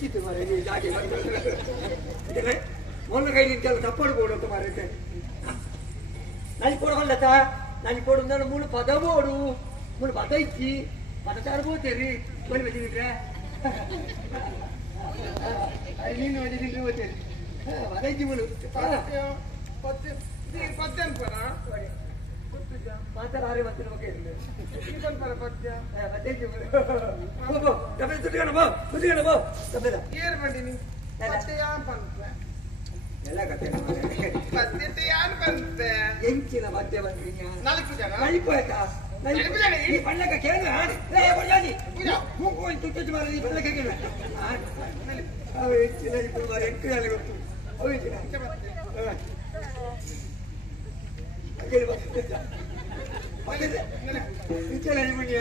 ಗೊತ್ತಿತ್ತು ಮಾರೆ ನೀವು ಜಾಗೆ ಮೊನ್ನೆ ಕೈ ನಿಂತೆಲ್ಲ ತಪ್ಪಡು ಬೋಡು ಅಂತ ಮಾರೈತೆ ನಾನು ಕೊಡಬಲ್ಲತ ನಾನು ಕೊಡು ನಾನು ಮೂಳು ಪದ ಬೋಡು ಮೂಳು ಪದ ಇಚ್ಚಿ ಪದಚಾರ ಬೋತೇರಿ ಬಳಿ ಬಂದಿದ್ರೆ ನೀನು ಬಂದಿದ್ದೀನಿ ಓದ್ತೇರಿ ಪದ ಇಚ್ಚಿ ಮೂಳು ಮಾತಾಡಾರೆ ಮತ್ತೆ ಬಗ್ಗೆ ಇರಲಿ ಎಲ್ಲ ಕತೆ ಎಂಚಿನ ಮಧ್ಯ ಬಂದ್ರಿ ನಲಿಪೋಯ್ತಾ ಬಣ್ಣಕ ಕೇಳ ತುಟ್ಟು ಮಾರ ಬಣ್ಣಕ ಕೇಳ ಅವು ಹೆಚ್ಚಿನ ಎಂಟು ಜನ ಗೊತ್ತು ಅವು ಹೆಚ್ಚಿನ ಮುನಿಯ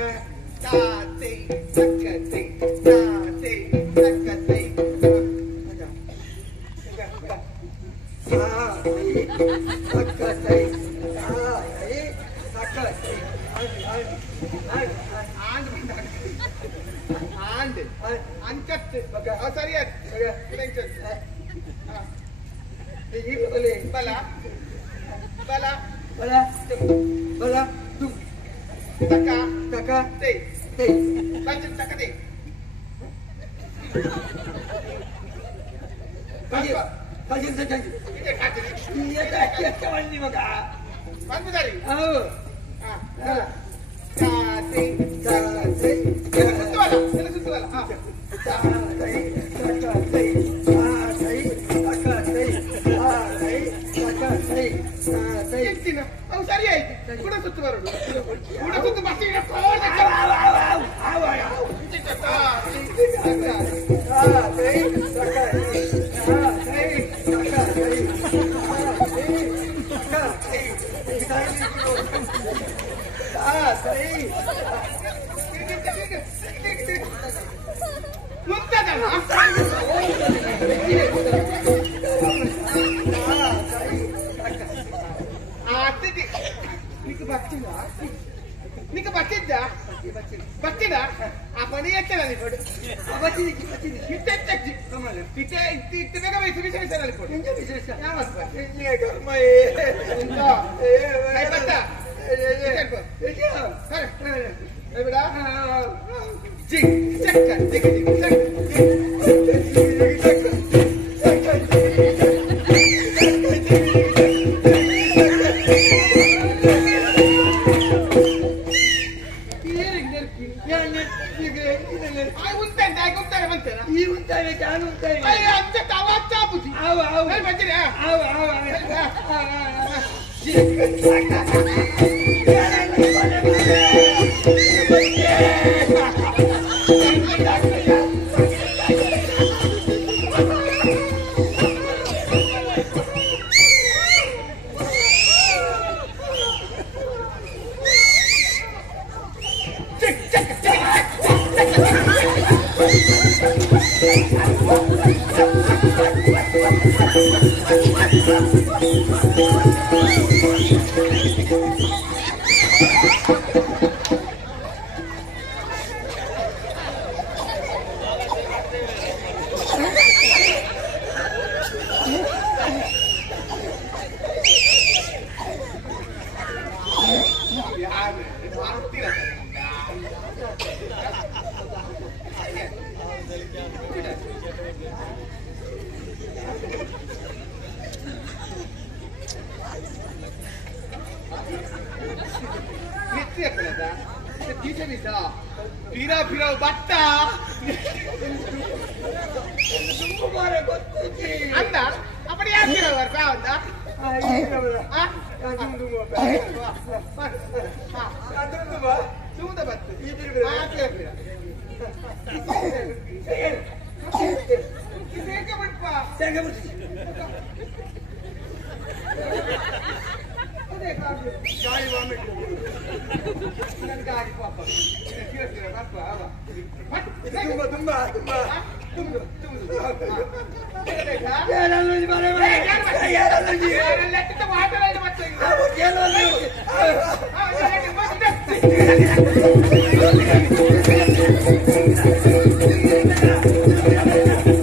Thank you.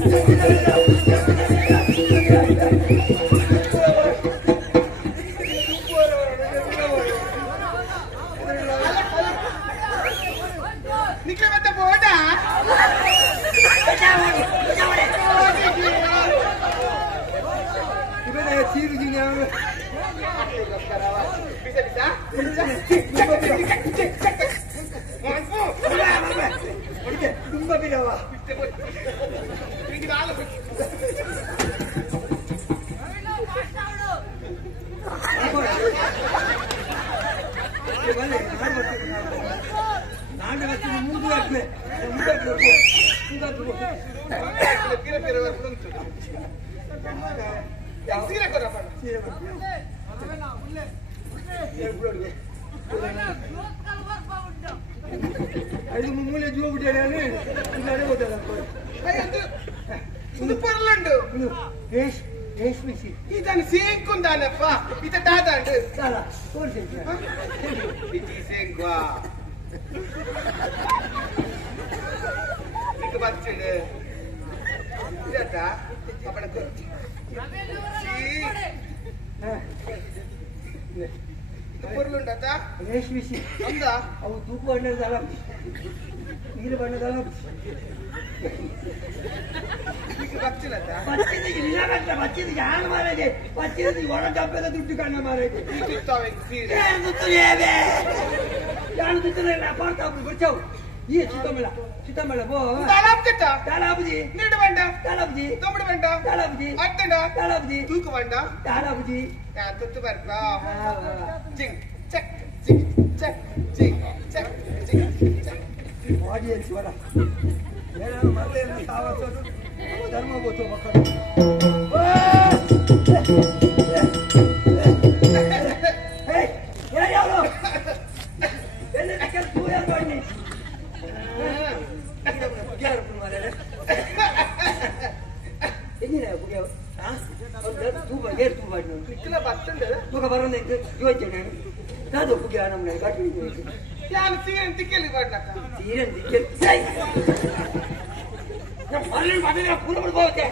ತುಂಬಾ ಬಿಡವ ನಾಳೆ ಮುಂದೆ ಹಾಕ್ಲೆ ఐదు ముమ్మలే చూపుతాడని ఇలానే పోతాడు సూపర్లండు రేష్మిసి ఇతను సేంకుందానప్ప ఇత దాదాండు చాలా ఫోన్ చేసి ఇది సేంకువా నీకు వచ్చాడు ఇదట అప్పటికి పొరులుండత రేష్మిసి అందా అವು ತೂಕ ಬಣ್ಣದಲ್ಲ ನೀರು ಬಣ್ಣದಲ್ಲ నీకు వచ్చినట వచ్చింది ಇಲ್ಲ ಗಂಟ వచ్చింది ಯಾರು ಮಾರಾಜೆ వచ్చింది ಒಳ ಡಬ್ಬೆಲ್ಲ ದುಡ್ಡು ಕಣ್ಣ ಮಾರಾಜೆ నీకు ఇస్తావు సీರೆ ಏನು ದುತ್ತುಲೇವೆ ಯಾರು ದುತ್ತುಲೇವೆ ಅಪಾರ್ಟ್ಮೆಂಟ್ ಬರ್ಚಾವು ಈ ಚಿತ್ತಮಳ ಬೋ దాలాబ్జట ದಾಲಾಬುಜಿ నీడు వెంట ದಾಲಾಬುಜಿ తమ్ముడు వెంట ದಾಲಾಬುಜಿ అట్టడ ದಾಲಾಬುಜಿ తూకు వెంట ದಾಲಾಬುಜಿ తుత్తు వరకు జింగ్ చెక్ జింగ్ చెక్ జింగ్ చెక్ జింగ్ చెక్ ಆಡಿಯನ್ಸ್ ವರ ಏನಾದ್ರು ಮರಳೆ ಸಾವಸೋದು ಧರ್ಮ ಗೊತ್ತು ಮಕ್ಕಳು ಯಾರು ಎಲ್ಲ ಕೆಲಸ ಯಾರು ಬನ್ನಿ ಹೆಂಗಿನ ಪುಗ್ಯ ತೂಬ ಏರು ತೂಬ ఇట్లా బస్సుండు ತೂಕ ಬರೋಣ ಯೋಚನೆ ಕಾದು ಪುಗ್ಯ ನಮ್ಮನೆ ಕಾಟಿ ಯಾನು ಸೀರೆ ತಿಕ್ಕಲಿ ಬಡ್ಲಕ್ಕ ಸೀರೆ ಮರಳಿ ಮದುವೆ ಪೂರ ಬಿಡ್ಬೋದೆ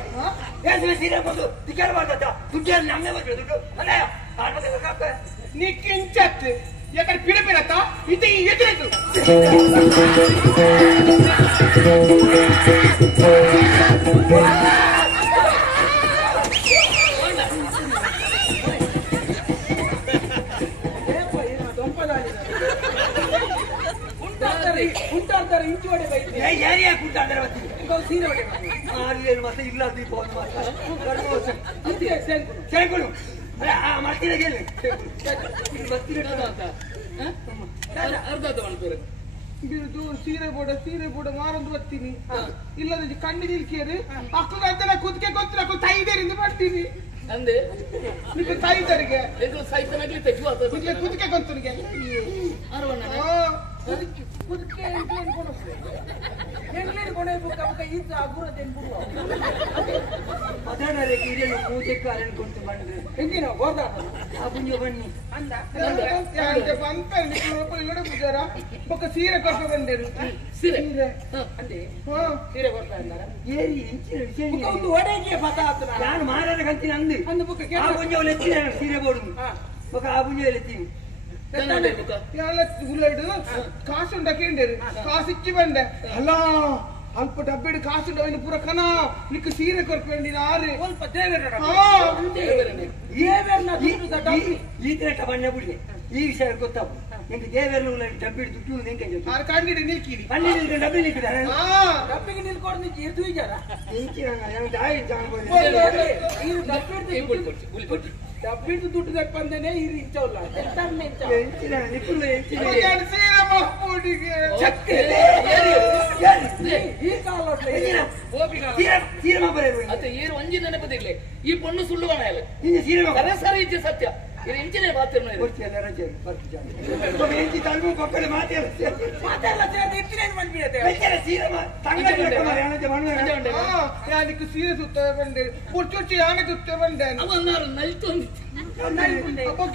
ಏನು ಸೀರೆ ಬಂದು ತಿಕ್ಕಲು ಮಾಡ್ತ ದುಡ್ಡು ನಮ್ಮನೆ ಬಂದು ದುಡ್ಡು ಅಲ್ಲ ಕಾಡ್ಬೇಕಾಗ್ತದೆ నీకు ఇంచత్ ఎక్కడ పిడిపిరత ఇది ఎదురైతు ఉంటారు ఇంటి వాడే బయట ఏరియా కూర్చుంటారు ఇంకో సీర వాడే ఆరు మాత్రం ಇಲ್ಲ ದೀಪವನ್ನು ಮಾತ್ರ ಸೇರ್ಕೊಂಡು ಮಾಡ್ತೀನಿ ಅರ್ಧ ತಗೊಂಡು ಸೀರೆ ಬೋಡ ಮಾರೊಂದು ಬರ್ತೀನಿ ಇಲ್ಲದ ಕಣ್ಣು ನಿಲ್ಕಿಯರು ಅಕ್ಕಗಂತ ಕುದ್ಕೆ ಗೊತ್ತು నాకు ತೈದರಿಂದ ಬರ್ತೀನಿ ಅಂದೆ ನಿಮಗೆ ತೈದರಿಗೆ ಸೈಕಲ್ ತೆಗುವ ಕುದ್ಕೆ ಗೊತ್ತು ನಿಮಗೆ ಕುದ್ಕೆ ಎಂಗ್ಲೇನ್ ಕೊನೆ ಬುಕ್ಕ ಇದು ಅಗುರ ತೆಂಬುವ ಅದಾದರೆ ಹಿರಿಯನು ಪೂಜೆಕ್ಕೆ ಅರಣ್ಕೊಂಡು ಬಂದ್ರೆ ಎಂಗಿನ ಗೋರ್ದ ಆ ಪುಂಜ ಬನ್ನಿ ಅಂದ ಬಂತ ಇಲ್ಲಡೆ ಪೂಜಾರ ಬೊಕ್ಕ ಸೀರೆ ಕೊಟ್ಟು ಬಂದೇರು ಸೀರೆ ಅಂದೆ ಸೀರೆ ಕೊಡ್ತಾ ಇದ್ದಾರ ಏರಿ ಇಂಚಿನ ವಿಷಯ ಒಂದು ಒಡೆಗೆ ಪತ ಆತನ ನಾನು ಮಾರಾಟ ಕಂತೀನಿ ಅಂದು ಅಂದ ಬುಕ್ಕ ಆ ಪುಂಜ ಎತ್ತಿ ಸೀರೆ ಬೋಡು ಬೊಕ್ಕ ಆ ಪುಂಜ ಎತ್ತೀನಿ ಉಳ್ಳಡು ಕಾಸು ಉಂಡಕೇಂಡರು ಕಾಸು ಇಚ್ಚಿ ಬಂದೆ ಅಲ್ಲ ಅಲ್ಪ ಡಬ್ಬಿಡು ಕಾಸು ಉಂಡ ಪೂರ ಕನ ನಿಕ್ಕ ಸೀರೆ ಕೊರ್ಪಂಡಿ ಆರು ಸ್ವಲ್ಪ ದೇವರ ಈ ದಿನ ಬಣ್ಣ ಬಿಡ್ಲಿ ಈ ವಿಷಯ ಗೊತ್ತಾಗು ನಿಂಗೆ ದೇವರ ಡಬ್ಬಿ ದುಡ್ಡು ನಿಂಗೆ ಆರು ಕಂಡಿಡಿ ನಿಲ್ಕಿಡಿ ಕಣ್ಣಿನ ಡಬ್ಬಿ ನಿಂತಿದ್ದಾರೆ ಡಬ್ಬಿಗೆ ನಿಲ್ಕೊಂಡು ಇರ್ದು ಇದ್ದಾರ ಡಬ್ಬಿಟ್ಟು ದುಡ್ಡು ತಪ್ಪಂದೇನೆ ಇರು ಇಂಚವಲ್ಲ ಈ ಕಾಲ ಅತ್ತೆ ಏನು ಒಂಜಿ ನೆನಪದಿರ್ಲಿ ಈ ಪೊಣ್ಣು ಸುಳ್ಳುವಣ ಸೀರೆ ಸರಸರ ಇಜ್ಜೆ ಸತ್ಯ ಇದು ಇಂಚಿನೇ ಮಾತಿರ್ನ ಸೀರೆ ಸುತ್ತ ಬಂದೆ ಪುರ್ಚುಚ್ಚಿ ಆನೆ ಸುತ್ತ ಬಂದೆ ಅವನ್ನಾರು ನಲ್ತೊಂದು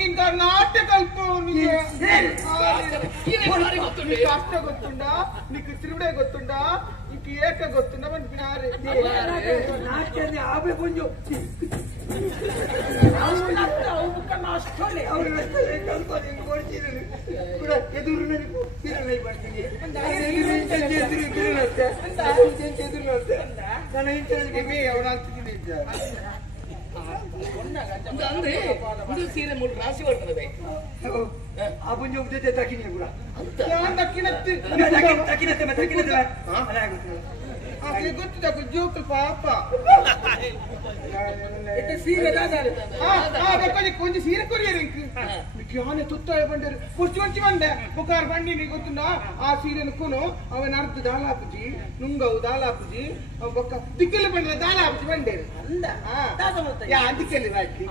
ఇంకా నాట్య కల్పం అష్ట ಗೊತ್ತುಂಡಾ నీకు ತಿರುಡೆ ಗೊತ್ತುಂಡಾ ఇంక ಏಕ ಗೊತ್ತುಂಡಾ ಬಂದ್ಬಿಡಾರೆ ನಾಟ್ಯದ ಆಬೆ ಕೊಂಚ ಎದುರು ಅಂತ ಅಂದ್ರೆ ಒಂದು ಸೀರೆ ಮೂರು ರಾಶಿ ಬರ್ತದೆ ಆ ಪುಂಜ ಜೊತೆ ತಕಿನಿ ಕೂಡ ಅಂತ ಯಾನ್ ದಕ್ಕಿನತ್ತಿ ತಕಿನತ್ತೆ ಗೊತ್ತಿದ್ದ ಜೋಕು ಪಾಪ ಸೀರೆ కొంచెం సీర కొరియర్ ఆమె తుత్తాయ బండారు కుర్చి వచ్చి బండే పుకారు బండి నీకు గుర్తుందా ఆ సీరెను కొను అవన్ అర్ధ దాలాపుజి నుంగవు దాలాపుజి ఒక దిక్కెళ్ళి బండి దాలాపుజి బండేరు యా దిక్కెళ్ళి వాటి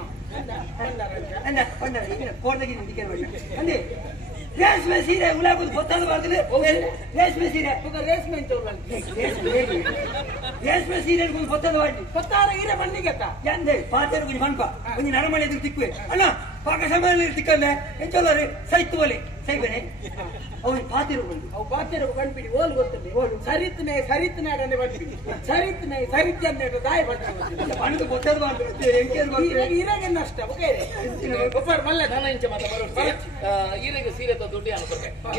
ಅಂದೆ ರೇಷ್ಮೆ ಸೀರೆ ಉಲಾಗುದು ಗೊತ್ತಾದ ಮಾಡ್ತೀನಿ ರೇಷ್ಮೆ ಸೀರೆ ರೇಷ್ಮೆ ರೇಷ್ಮೆ ಸೀರೆ ಗೊತ್ತಾದ ಮಾಡಿ ಕೊತ್ತಾರ ಈರೆ ಬಣ್ಣಿಗೆ ಎಂದೆ ಪಾತ್ರ ಗುಂಜಿ ಮನ್ಪ ಒಂದು ನರಮಳೆ ಎದುರು ತಿಕ್ಕುವೆ ಅಣ್ಣ ಪಾಕ ಸಮಯ ತಿಕ್ಕಂದೆ ಎಂಚೋಲಾರಿ ಸೈತು ಒಲೆ ಸೈಬೇನೆ ಅವನು ಪಾತಿರು ಬಂದು ಅವು ಬಾತಿರು ಕಣ್ಬಿಡಿ ಓಲು ಗೊತ್ತಿಲ್ಲ ಓಲು ಸರಿತ್ನೆ ಅಡನೆ ಬಂದ್ಬಿಡಿ ಸರಿತ್ನೆ ದಾಯ ಬರ್ತದೆ ಪಣ್ಣದು ಗೊತ್ತಾದ ಮಾಡ್ತಾರೆ ಈರಾಗೆ ನಷ್ಟ ಒಬ್ಬರು ಮಲ್ಲ ನಾನು ಇಂಚ ಮಾತ ಬರೋ ಈರೆಗೆ ಸೀರೆ ದುಡ್ಡು ಅನ್ಕೊಳ್ಬೇಕು